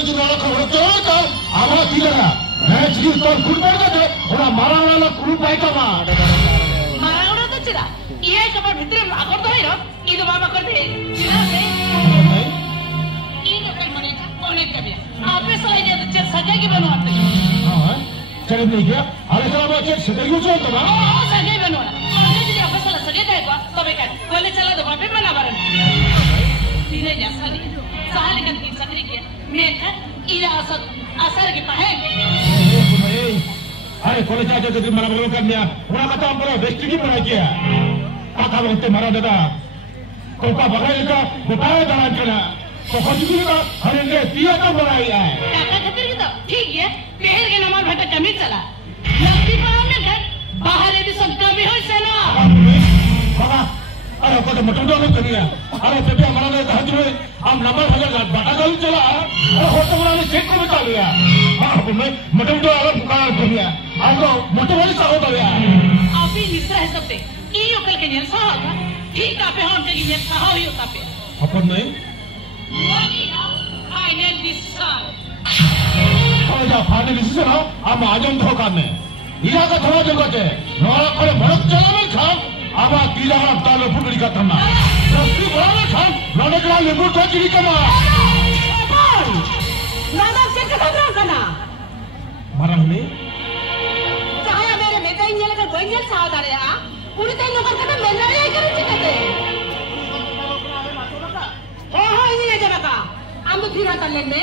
itu orang kau betul kau, awak tidak. Match ni tuan kurban kata, orang marah orang kurban baik apa? Marah orang tu cira. Ia kabar betul akor tu hero. Itu bapa kau deh. Cira deh. Ini kan mereka onet kami. Apa salah ini tu cira saja kita banu apa? Cari ni dia, ada kalau macam sedang ujian tu mana? Oh, saja banu. Kalau jadi apa salah saja dah gua, tapi kan, boleh cala tu apa mana baran? Tidak ya sahaja. Sahaja kan kita sendiri kia. Mereka ia asal kita heng. अरे college आते तो तुम्हारा बोलो करनिया उन्हें कथा हम बोलो waste की बना किया पाका बोलते मारा दादा कोका बगाई का बताया दाना चला तो कुछ भी का हर इनके दिया का बनाई है काका कहते हैं तो ठीक है पहर के नमाज भट्टा कमी चला लगती पड़ा में घर बाहर यदि सब कमी हो सेना बाबा अरे को तो मटन डालो करिया अरे बेबी हमारा ने कहा जो हम नंबर भले बाटा डाल चला और होटल वाले चेक को बता लिया हाँ मैं मटन तो अलग पुकार करिया आपको मटन वाले साहो करिया आप ही निश्चय है सबसे ये योकल के नियर साहो का ठीक आप हम के नियर साहो ही होता पे अपन नहीं फाइनल डिसीजन और जा फाइनल डिसीजन हो हम आजम धोखा में इरा का थोड़ा जगह है नौरा करे भड़क चला में खाम आबा तीरा का तालो फुकड़ी का थमा रस्ती बड़ा में खाम नौने करा लेबू तो चिरी कमा नाना चेक कर करना मरम ने चाहे मेरे बेटा इंजन का गोंजल साव दारे आ पूरी तय नौकर का मेरा ये करे चिकते हो ये जगह का हम तो फिर आता लेने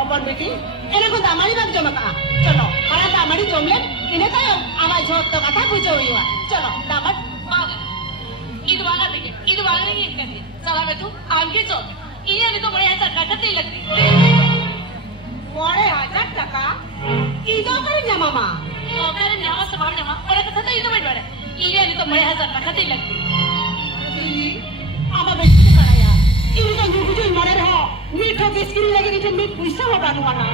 अपन बेटी एने को दामारी बात जमा का चलो हरा दामारी जमले इन्हें तो आवाज हो तो कथा पूछो हुआ चलो दामट आगे इधर वाला देखे इधर वाला नहीं कहते चला बेटू आगे चल ये नहीं तो बड़े हजार का कते लगती बड़े हजार टका इधर करे ना मामा ओकर नाम से मामले में और कथा तो इधर बैठ रहे ये नहीं तो बड़े हजार का कते लगती आमा बेटी ने कराया इनका जो मरे रहो मीठा बिस्किट लगे नीचे मीठ पैसा हो बनवाना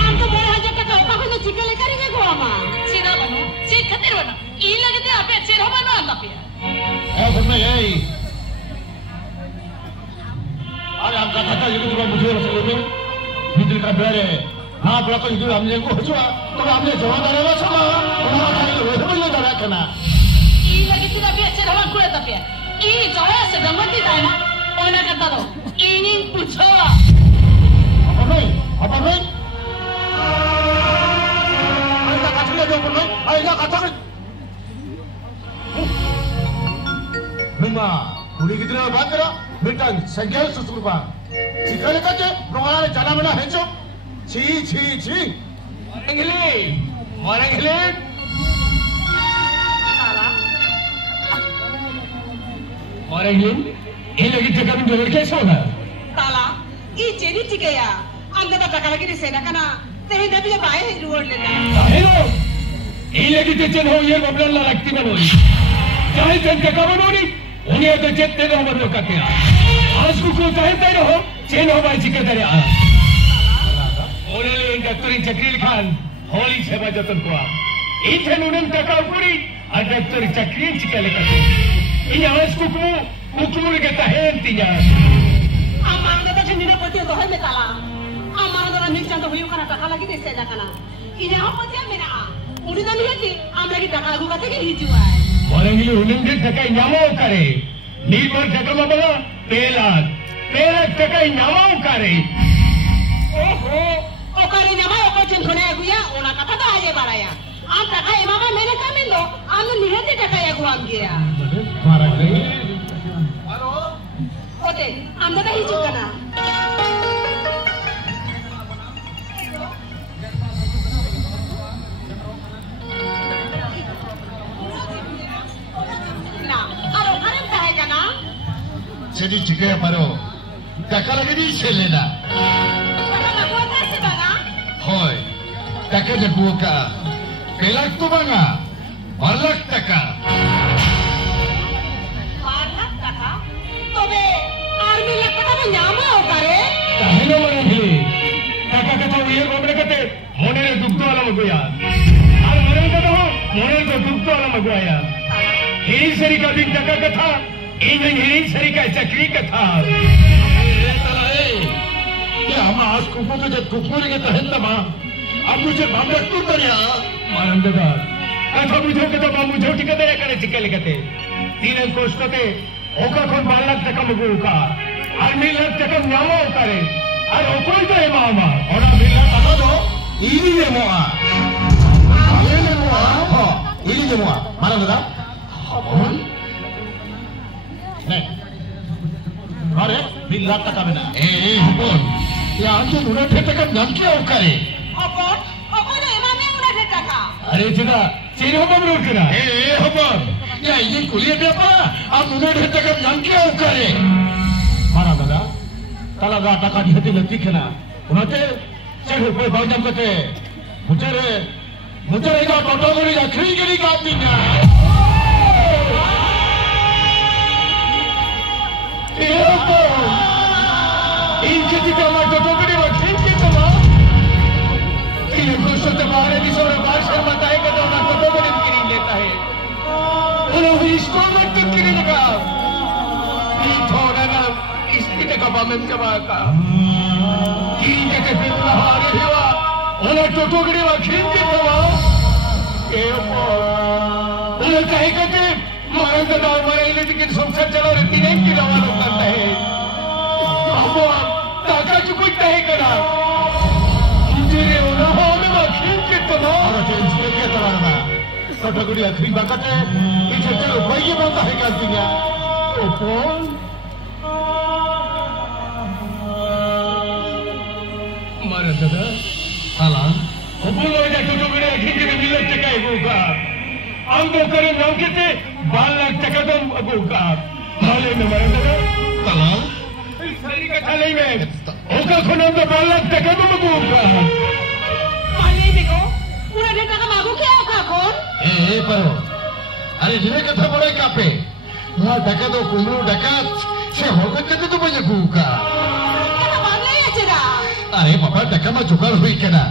हम तो बड़े हजार टका का को चिकन लेकर ही गो आमा सीधा बनो सी खतिर बनो ई लगते आपे अच्छे रहो बनो आता पे ए सुनना यही अरे हम कथा था ये तो मुझे रसले में भीतर का डर है हाँ बड़ा कोई जो हमने को हुआ तो हमने जवान डाले बस ना उन्होंने डाले तो वैसे बोले डाला करना ई लगते आपे अच्छे रहो कुड़े तपे ई जरा से गमती था ना ओना करता दो ई नहीं पूछो अपन नहीं आइना कथा ले जो अपन नहीं आइना कथा Mima, kuli kita nak baca lah. Mereka segel susurupa. Jika lekat je, orang jana mana henco. Ci. Orang England. Orang England. Ini lagi jaga min jual कैसे होगा? ताला, ये चेरी चिके या. अंदर का टकरा की रिसेना करना. तेरे दबी जब आए रिवॉर्ड लेना. Hello. ini lagi tejen ho ye bablan la rakti banoi चाहे जन जगह बनोनी उन्हें तो जितने दो बनो करते हैं आज को चाहते रहो चेन हो भाई चिके तेरे आ उन्हें ले डॉक्टरी चक्रील खान होली सेवा जतन को इधर उन्हें टका पूरी और डॉक्टरी चक्रील चिके लेकर इन आज को मुकुल के तहेन तिया हमारा तो चंदीना पति तो है मेताला हमारा तो रनिक चंद हुई करना टका लगी दे सेजा करना इन्हें हम पति मेरा उन्हें तो नहीं थी हम लगी टका लगू करते कि नहीं जुआ orang ini unin dekai nyamau kare, nilmar dekai mana pelat dekai nyamau kare. Oh kare nyamau kau cengkone aku ya, orang kata dah aja baraya. Am dekai mama mana kami lo, am tu nihat dekai aku am dia. Marah kare. Oke, am dah hijau kana. Jadi jika baru kakak lagi di Selena. Kakak buat apa banga? Hoi, kakak je buka. Pelak tu banga, barlak taka. Barlak taka? Tobe, army lak taka में nyama हो करे? Kahino mana ni? Kakak kata uyer bomre kate, mone ne dukh to alam goya. Ar mone kata ho, mone ko dukh to alam goya. Hiri seri ka din kakak kata. Ini hiri seri ka chakri ka tha. ये तला है ये हम आज कुकुर तो जब कुकुर के तहत तमा अब मुझे मामला क्यों करिया मानंददा कथा बुझो के तो मुझे टिकते रे करे चिकल कते 3 कोष कते ओका कोन 12 लाख টাকা मगुका और 1 लाख টাকা न्यामो करे और ओकोई तो मामा और 1 लाख টাকা दो इली ने मोआ आले ने मोआ हो इली ने मोआ मानंददा नहीं अरे 2 लाख টাকা में ना ए हपन ये आंसू नुना ठेटे का नाम क्या करे অপনে এমামে উনাঠে টাকা अरे चला चीन हो बमरोड करा ए हपन या ये कुलिया ব্যাপার আর নুনা ठेटे का नाम क्या करे मानंददा talaga টাকা দিতে লতিকে না উনাতে চেড়ে কই বাউজাম কতে মুচারে का टोटो गरी रखरी गरी गाती ना इनके दिमाग में टोटो गरी रखरी की तमा इन खुश तो बाहर भी सोरे बाहर से बताएगा तो ना टोटो गरी गिरी लेता है उन्हें इसको मत गिरी लगा ये थोड़ा ना इसकी तक बामें कमाता गिरी के फिर आगे हुआ उन्हें टोटो गरी रखरी की तमा उन्हें कहे कहते मारंददा हमारे लिए लेकिन संसार चला रहती नहीं कि रवाना करता है अब ताका चुकुट नहीं करा मुझे उन्हें हमें मखीन के तमाम टेंस के तरह ना कटगुड़ी आखिरी बात है इसे चलो वही बोलता है करती है ओपन मारंददा हाला ओपन लोग जाके तो मेरे आखिरी के मिलने चकाए होगा हम तो करें नाम कितने 12 लाख টাকা तो अगुका माले में मारंददा तला सारी कथा नहीं में ओका खुना तो 12 लाख টাকা तो अगुका মানে দেখো উনাঠে টাকা মাগু কে ওকা কোন ए परो अरे जिने कथा बड़े कापे ना डका तो कुमरू डका से होगा कते तो बजे कुका টাকা মাগলাই আছে না अरे बाबा डका में जुगाड़ हुई के ना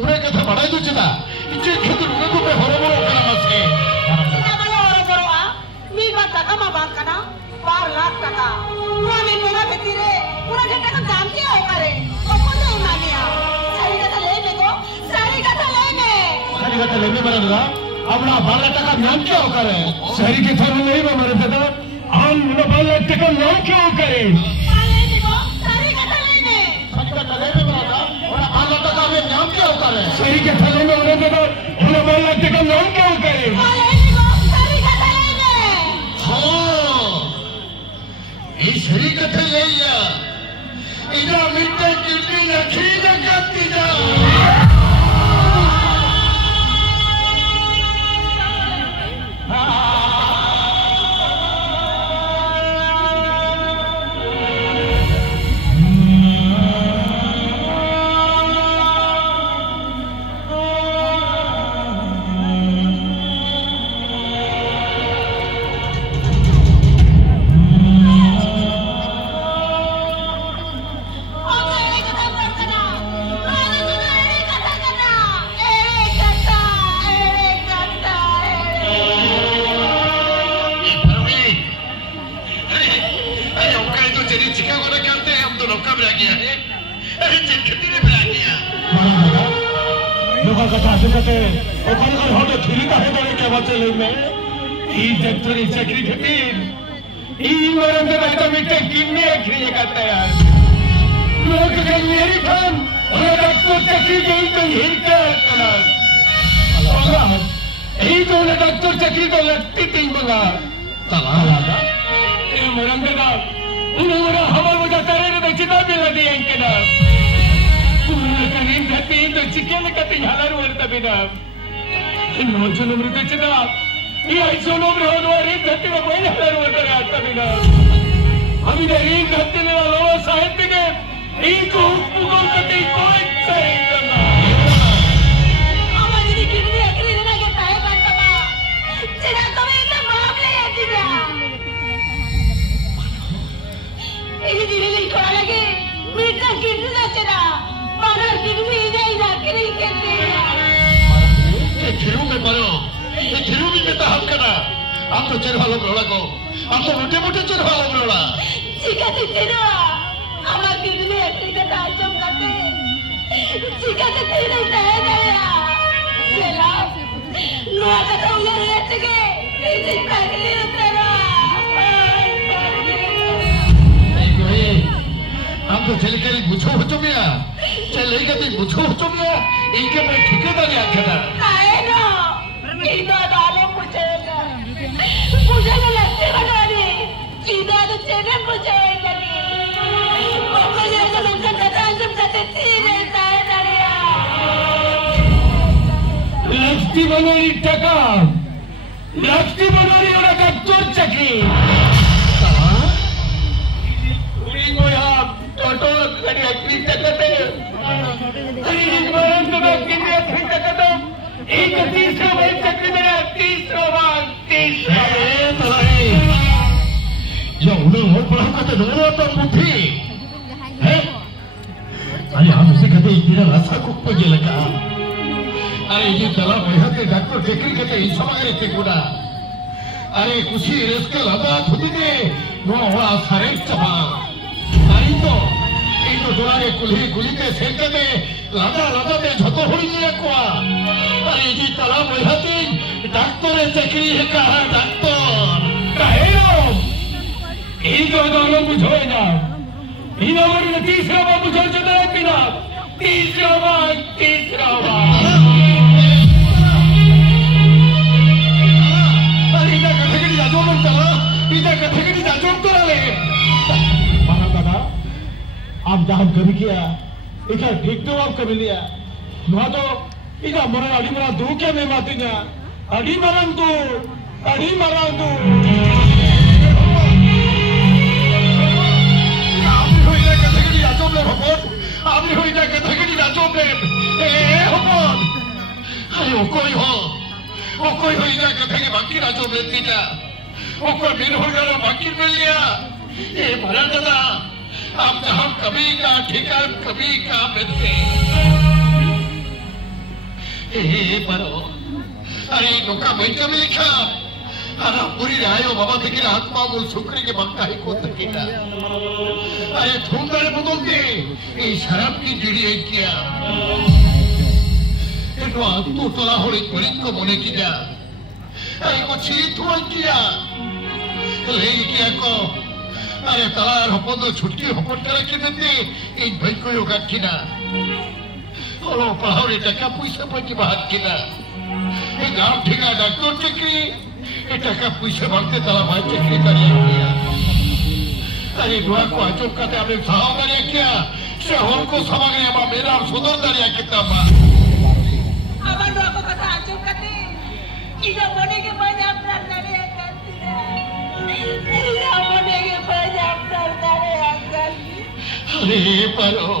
उन्हें कथा बड़ा ही दूचना इचे खेतर उन्हें को पे हरबो करा मसे এটা মানে ওর বড়া মিবা টাকা মা বাদ কানা 12 লাখ টাকা আমি মেরা ভেতিরে উনাঠে টাকা দাম কি হয় করে অপনে ইমামিয়া সারি কথা লে মেগো সারি কথা লে মে सारी बात लेने बना ना अपना 12 लाख का नाम क्या हो करे सारी कथा नहीं में मारंददा हम 12 लाख টাকা नाम क्यों करे মানে দেখো সারি কথা লে মে सारी बात लेने बना ना और 12 लाख का में नाम क्या हो करे सारी कथा नहीं में मारंददा 12 लाख টাকা नाम क्यों करे মানে দেখো সারি কথা লে মে हाँ ये सही कथे ले या इधर मिट्टे कितनी नखी न करती जा कथा से कहते ओखन कर होते खिली का है बड़े क्या बात ले में ई डॉक्टरी चक्री ठकीन ई मारंददा तो मिट्टे किन्ने खिली करता यार लोग के मेरी खान और डॉक्टर चक्री गई तो हिरका करा अल्लाह ई तो डॉक्टर चक्री तो लगती तीन बंगा तला लादा ए मारंददा उन्हें बड़ा हवा वजह तारे ने चिता बिला दी इनके ना करीम धरती तो चिकेन कति हलार वर्ता बिना नोचो नमृत चिता ये ऐसो नोब्र होनवारी धरती में कोई हलार वर्ता रहता बिना हम इधर रीम धरती में लोग साहित्य के इनको उपको कति कोई सही करना हमारी किडनी अकली ना के ताए बनता बा चिरा तो में इतना मामले है चिरा ये धीरे धीरे कोड़ा लगे मिर्चा किडनी ना चिरा मानर किडनी नहीं ना किडनी कहते ये खिरू में पड़ो ये खिरू भी में ताहम करना आप तो चिर वालों रोला को आप तो मोटे मोटे चिर वालों रोला चिका चिरा हमारा किडनी अकली का ताजम करते Chica te tiene idea. Bela. No haga todo lo que ini pagli utara. हम तो चले के बुझो हो चुकिया चले के बुझो हो चुकिया इनके मैं ठेकेदार आखिर काहे ना इधर डालो मुझेगा लगते बनानी इधर तो चेने मुझेगा मौका ये तो उनका कटान जब जाते तीन है नरिया लक्ष्मी बनानी उड़ा का चोर चकी टोटो कड़ी अक्री तकते अरे इस बार तो मैं कितने अक्री तकता एक तीसरा भाई चक्री मेरा तीसरा या उन्हें और पढ़ा करते दोनों तो मुठी है अरे हम इसे कहते इतना रसा कुक पे लगा अरे ये तला बढ़िया के डॉक्टर टेकरी कहते इस समय रहते कुड़ा अरे कुछ ही रिस्क लगा खुदी दे वो हुआ सारे चबा तो दुआरे कुली कुलीते सेंटते लादा दे झतो होई ने कोआ अरे जी तला बहाती डॉक्टर चाकरी है कहा डॉक्टर कहेरो ई तो दोनों बुझो ना ई नंबर तीसरा बार बुझो चले बिना तीसरा बार अरे इधर कथकड़ी जाजो मन तला इधर कथकड़ी जाजो तोरा ले आप जहाँ कभी किया इधर ठीक तो आप कभी लिया वहाँ तो इधर मरण अड़ी मरा दो क्या मैं माती ना अड़ी मरण तू आपने हो इधर कथकड़ी जाजो ले भगवान आपने हो इधर कथकड़ी जाजो ले भगवान अरे वो कोई हो इधर कथकड़ी बाकी जाजो ले तीजा वो कोई मेरे हो गया बाकी मिल लिया ये मरण दादा आप जहाँ कभी का ठिकान कभी का मिलते परो अरे नौका मैं कभी लिखा अरे पूरी रायो बाबा देखी आत्मा बोल शुक्री के बंका ही को तकीला अरे थूमदारे बदलते ये शराब की जीड़ी है किया इतना तू तोला हो रही गरीब को मोने की जा अरे को चीज थोड़ा किया ले किया को अरे तलार हपन तो छुटकी हपन करे के देते इन भाई को योगा किना ओलो पहाड़ी टका पैसा पकी बात किना ये गांव ठेका डॉक्टर चक्री ये टका पैसा बढ़ते तला भाई चक्री करिया किया अरे दुआ को अचूक करते हमने साहब दरिया किया शहर को समझने अब मेरा सुधर दरिया कितना बा अमन दुआ को कथा अचूक करते इधर बने के बाद अपना दरिया करती है अरे परो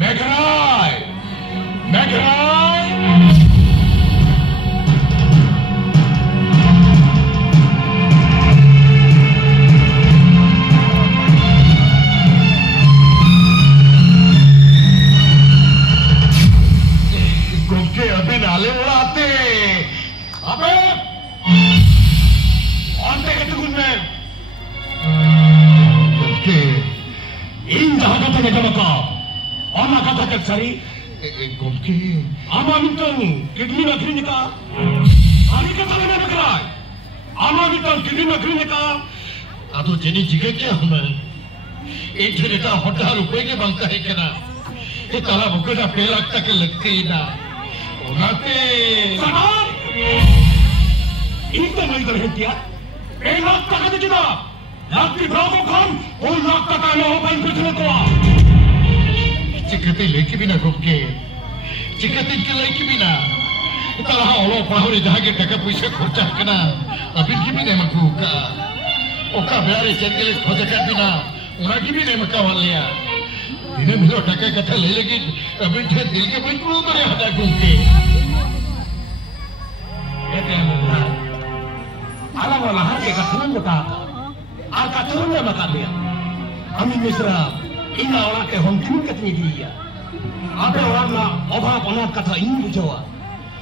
मेघराय गुमके अभी नाले उड़ाते अबे इन जहां থেকে জমকা অনাকা থেকে সারি गुमके আমামিতন কিডনি নখরিনিকা আমি কথা না নকরায় আমামিতন কিডনি নখরিনিকা আদো জেনি জিগে क्या हमें एक ठेका हजार रुपए के मांगता है क्या ये ताला भुक्का पे लगता के लगते ही ना उनाते इनका नहीं कर है क्या एक लाख टका दे दिया लाख ब्रावो खान और लाख टका ना हो पाई कुछ को चिकते लेके भी ना गुमके चिकते के लेके भी ना ताला ओलो पाहुरे जहां के टका पैसा खर्चा करना अभी की भी नहीं मकुका ओका बेरे चंगले खोज कर बिना उना की भी नहीं मका वालिया इन्हें मिलो टका कथा ले लेगी अभी थे दिल के बिल्कुल उधर हटा गुमके कहते हैं आला वाला हर के कथन बता आर कथन में बता दिया अमी मिश्रा इना वाला के हम किन कतनी दिया आपे वाला अभाव अनाथ कथा इन बुझवा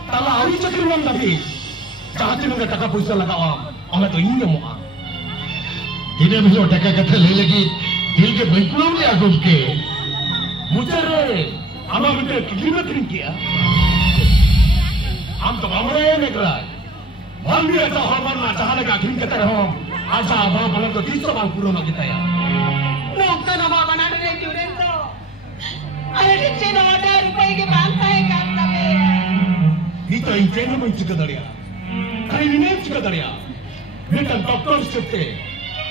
ताला अरी चक्री मन दबी चाहते में टका पैसा लगावा हमें तो इन मोआ इन्हें मिलो टका कथा ले लेगी दिल के बिल्कुल नहीं आगुम के मुझे Ama betul kira kering kia. Am tu amre negara. Banggi ada hormat macam mana kering kata hom. Asa abang balang tu tisu bang purun lagi tayar. Nokta nama mana ada juren tu. Ada di sini ada rupai ke bantai kata me. Kita ini mana juga daria. Kali ini juga daria. Kita doktor seperti.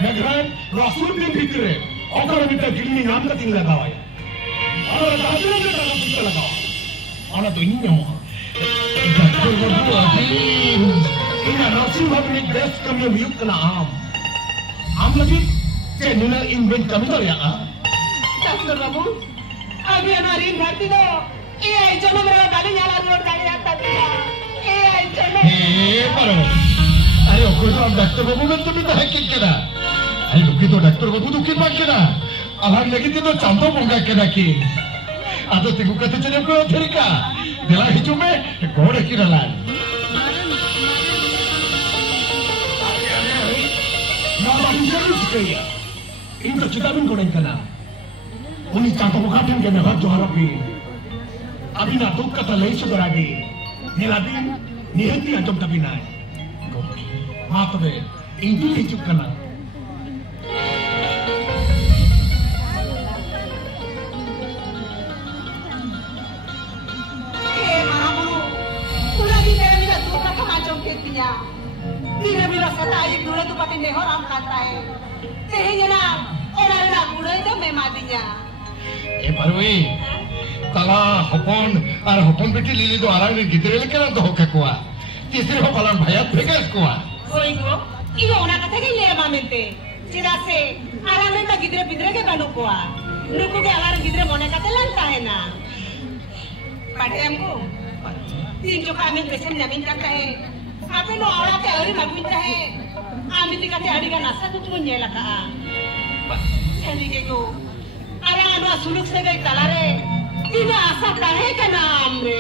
Negara Rasul bin Fikre. Orang kita gini nama kita tinggal kawai. Orang dah ada dalam tinggal kawai. Orang tu ini nyawa. Doktor berdua ni. Ini Rasul bin Best kami miuk kena am. Am lagi. Channel invent kami tu ya. Doktor Babu. Abi हमारी धरती दो ये जन्म मेरा गाड़ी याला road गाड़ी आता दिया ये जन्म परो अरे कोई तो डॉक्टर बाबू में तो भी तो है कितना अरे दुखी तो डॉक्टर बाबू दुखी बात कितना अलग लगी थी तो चांदो पंगा कितना की आतो तिगु कहते चले को फिर क्या दिला हिचू में घोड़े की रलान ना बाकी जरूर चाहिए इन तो चिता बिन घोड़े करना उन्हीं चांदो मुखातिन के में हाथ जो हरपी अभी ना दुख का तले सुधरागी निलादिन निहती अंजम तभी ना है हाँ तो वे इंदु ही चुप करना ये महाबुरु पूरा दिन मेरा दुख का समाजों के दिया मेरा मेरा सताई पूरा तो पति नहीं हो राम करता है तेरे ना और ना पूरा तो मैं मार दिया ए परवी तला हपन और हपन बेटी लीली तो आराम में गिदरे लेके ना तो होके कुआ तीसरे हो पलान भाया फेंके कुआ कोई को इनो उना कथे के ले मामेते चिरा से आराम में तो गिदरे पिदरे के बानु कुआ नुकु के आराम गिदरे मोने कथे लगता है ना पढ़े हमको तीन जो काम में बेसन जमीन करता है आपने नो औरा के औरी मगविन है आमिति कथे हड़ी का नासा कुछ मुझे लगा चली गई को अरे आना सुलुक से गई तलारे तीन आशा कहे का नाम रे